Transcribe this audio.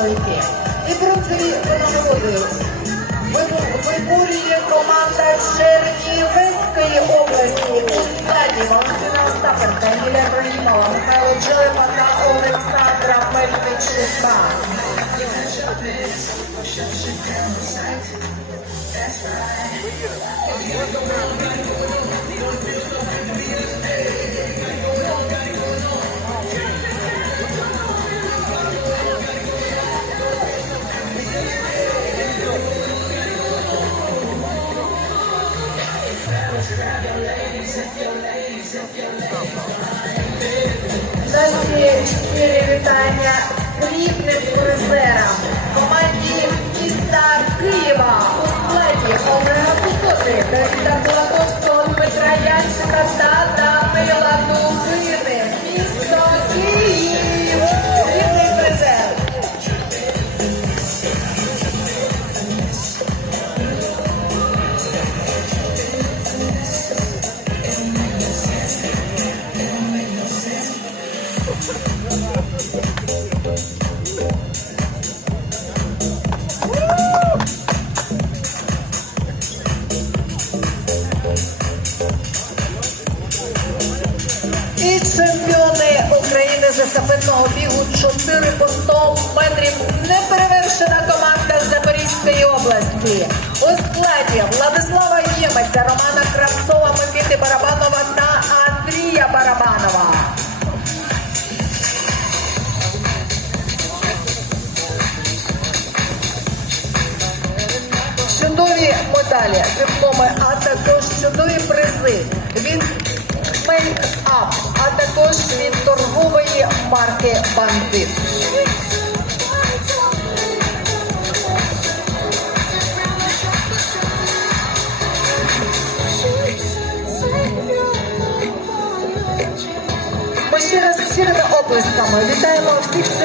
чоловіки. І бронзові винагороди виборює команда Чернівецької області у складі Валентина Остапенка, Емілія Бронімова, Михайло Джелева та Олександра Мельничука. Наші щирі вітання срібним призерам команді міста Києва у складі Олега Кукоти, Давіда Кулаковського, Дмитра Янчика та Данила Дубини. І чемпіони України з естафетного бігу 4 по 100 метрів неперевершена команда Запорізької області. У складі Владислава Ємеця, Романа Кравцова, Микити Барабанова та Андрія Барабанова. Медалі, дипломи, а також чудові призи від Мейкап, а також від торгової марки Бандит. Ми ще раз щирими оплесками вітаємо всіх.